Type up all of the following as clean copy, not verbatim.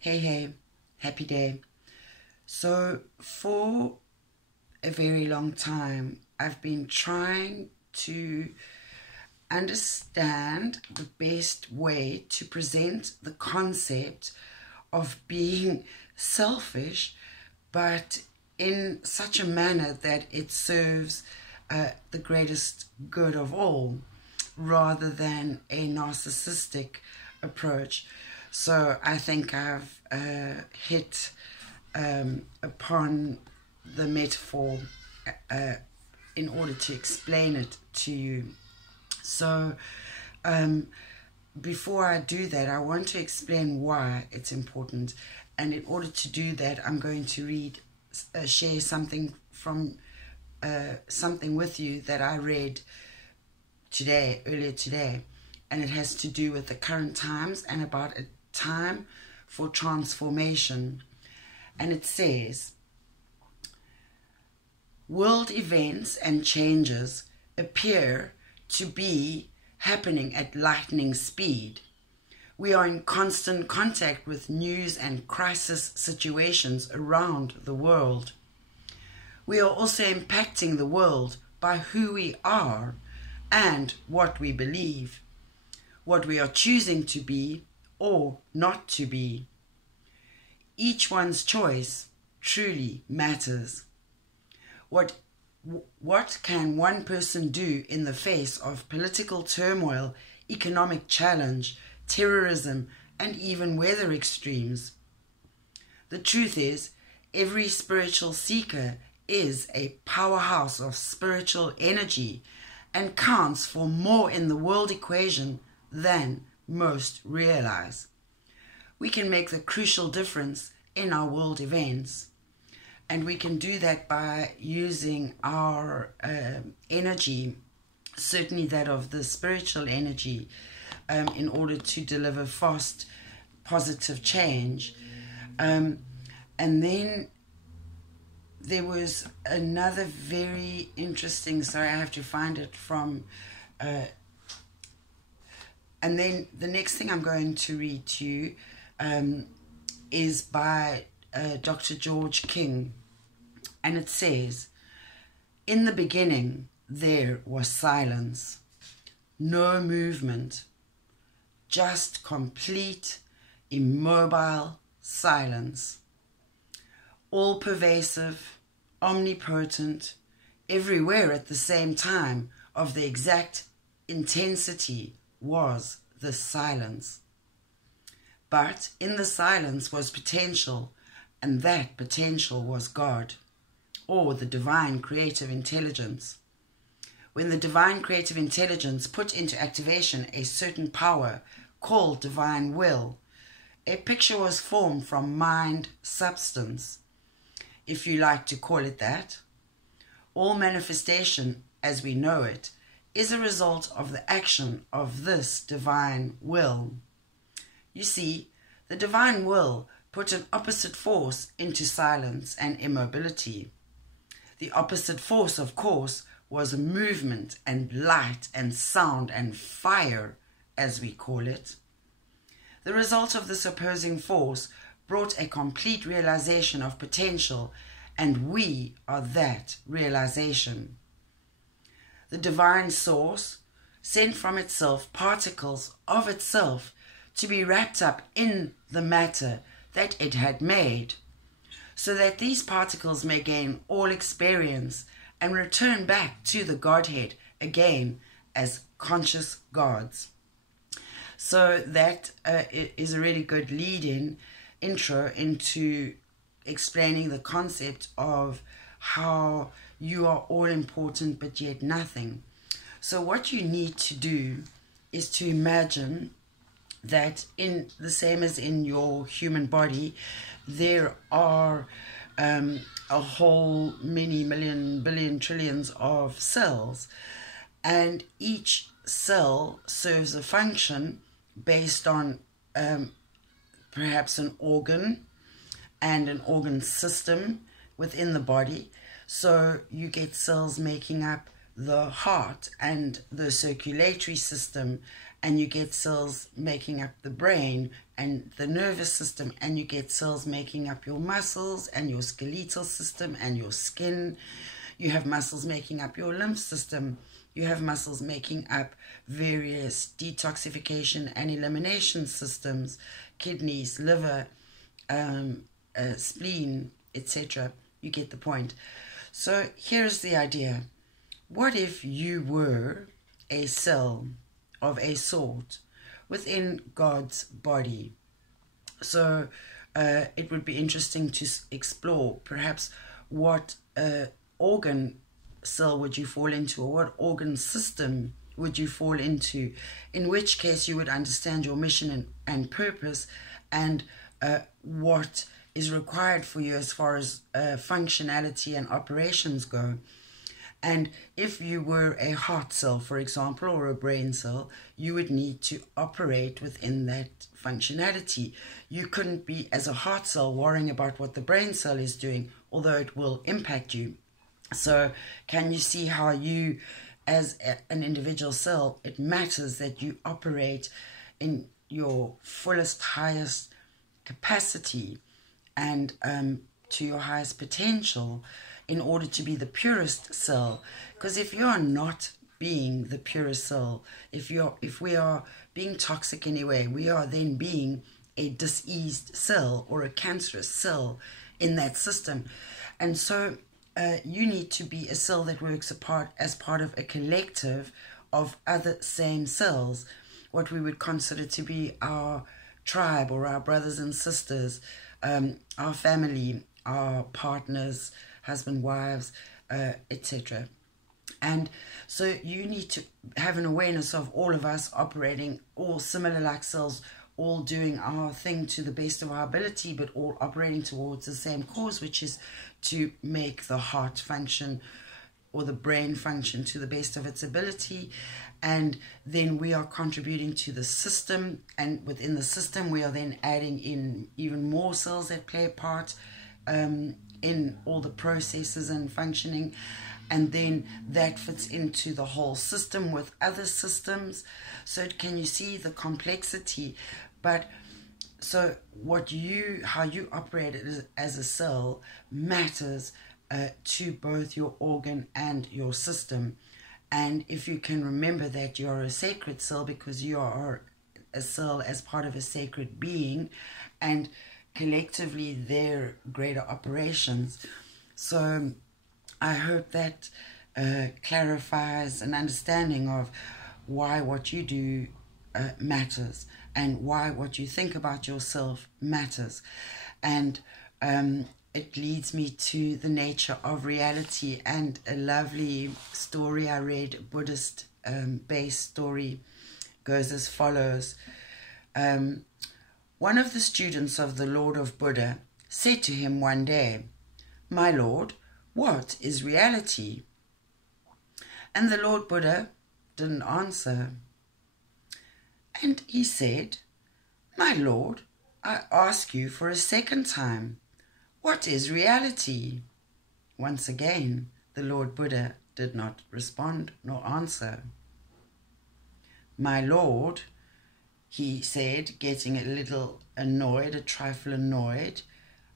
Hey, happy day. So for a very long time, I've been trying to understand the best way to present the concept of being selfish, but in such a manner that it serves the greatest good of all, rather than a narcissistic approach. So I think I've hit upon the metaphor in order to explain it to you. So before I do that, I want to explain why it's important. And in order to do that, I'm going to share something from something with you that I read earlier today, and it has to do with the current times and about a time for transformation. And it says, world events and changes appear to be happening at lightning speed. We are in constant contact with news and crisis situations around the world. We are also impacting the world by who we are and what we believe, what we are choosing to be or not to be. Each one's choice truly matters. What can one person do in the face of political turmoil, economic challenge, terrorism, and even weather extremes? The truth is, every spiritual seeker is a powerhouse of spiritual energy and counts for more in the world equation than most realize. We can make the crucial difference in our world events, and we can do that by using our energy, certainly that of the spiritual energy, in order to deliver fast, positive change. And then there was another very interesting, sorry, I have to find it from, and then the next thing I'm going to read to you is by Dr. George King, and it says, in the beginning there was silence, no movement, just complete, immobile silence, all pervasive, omnipotent, everywhere at the same time, of the exact intensity was the silence. But in the silence was potential, and that potential was God, or the divine creative intelligence. When the divine creative intelligence put into activation a certain power called divine will, a picture was formed from mind substance, if you like to call it that. All manifestation, as we know it, is a result of the action of this divine will. You see, the divine will put an opposite force into silence and immobility. The opposite force, of course, was movement and light and sound and fire, as we call it. The result of this opposing force brought a complete realization of potential, and we are that realization. The divine source sent from itself particles of itself to be wrapped up in the matter that it had made, so that these particles may gain all experience and return back to the Godhead again as conscious gods. So that is a really good intro into explaining the concept of how you are all important but yet nothing. So what you need to do is to imagine that, in the same as in your human body, there are a whole many million, billion, trillions of cells, and each cell serves a function based on perhaps an organ and an organ system within the body. So you get cells making up the heart and the circulatory system and you get cells making up the brain and the nervous system, and you get cells making up your muscles and your skeletal system and your skin. You have muscles making up your lymph system. You have muscles making up various detoxification and elimination systems, kidneys, liver, spleen, etc. You get the point. So here's the idea. What if you were a cell of a sort within God's body? So it would be interesting to explore perhaps what organ cell would you fall into, or what organ system would you fall into, in which case you would understand your mission and purpose, and what is required for you as far as functionality and operations go. And if you were a heart cell, for example, or a brain cell, you would need to operate within that functionality. You couldn't be, as a heart cell, worrying about what the brain cell is doing, although it will impact you. So can you see how you, as an individual cell, it matters that you operate in your fullest, highest capacity and to your highest potential, in order to be the purest cell? Because if you are not being the purest cell, if we are being toxic anyway, we are then being a diseased cell or a cancerous cell in that system. And so you need to be a cell that works as part of a collective of other same cells, what we would consider to be our tribe or our brothers and sisters, our family, our partners, husband, wives, etc. And so you need to have an awareness of all of us operating, all similar like cells, all doing our thing to the best of our ability, but all operating towards the same cause, which is to make the heart function or the brain function to the best of its ability. And then we are contributing to the system, and within the system we are then adding in even more cells that play a part in all the processes and functioning, and then that fits into the whole system with other systems. So can you see the complexity? But so how you operate as a cell matters to both your organ and your system. And if you can remember that you're a sacred cell, because you are a cell as part of a sacred being, and collectively their greater operations. So I hope that clarifies an understanding of why what you do matters, and why what you think about yourself matters. And it leads me to the nature of reality, and a lovely story I read, a Buddhist based story, goes as follows. One of the students of the Lord of Buddha said to him one day, "My Lord, what is reality?" And the Lord Buddha didn't answer. And he said, "My Lord, I ask you for a second time, what is reality?" Once again, the Lord Buddha did not respond nor answer. "My Lord," he said, getting a little annoyed, a trifle annoyed,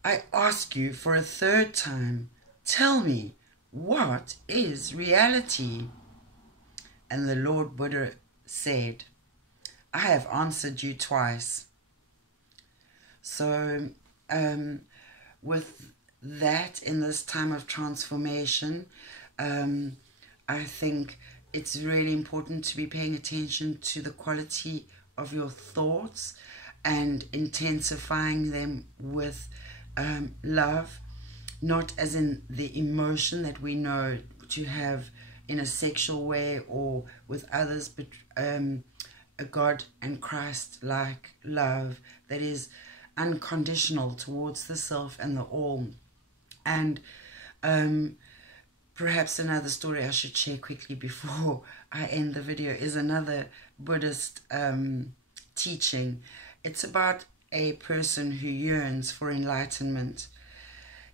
"I ask you for a third time, tell me, what is reality?" And the Lord Buddha said, "I have answered you twice." So with that, in this time of transformation, I think it's really important to be paying attention to the quality of your thoughts and intensifying them with love, not as in the emotion that we know to have in a sexual way or with others, but a God and Christ-like love that is unconditional towards the self and the all. And perhaps another story I should share quickly before I end the video is another Buddhist teaching. It's about a person who yearns for enlightenment.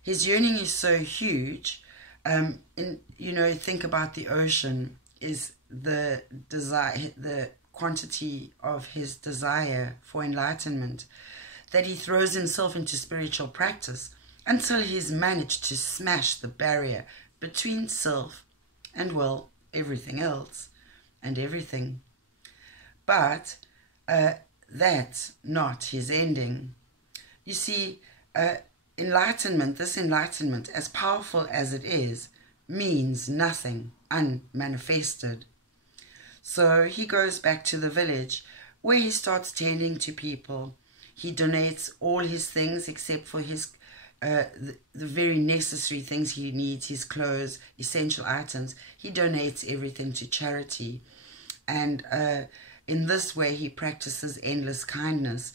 His yearning is so huge. Think about the ocean is the desire, the quantity of his desire for enlightenment that he throws himself into spiritual practice until he's managed to smash the barrier between self and, well, everything else and everything. But that's not his ending. You see, enlightenment, this enlightenment, as powerful as it is, means nothing unmanifested. So he goes back to the village where he starts tending to people. He donates all his things except for his the very necessary things he needs, his clothes, essential items. He donates everything to charity. And in this way, he practices endless kindness.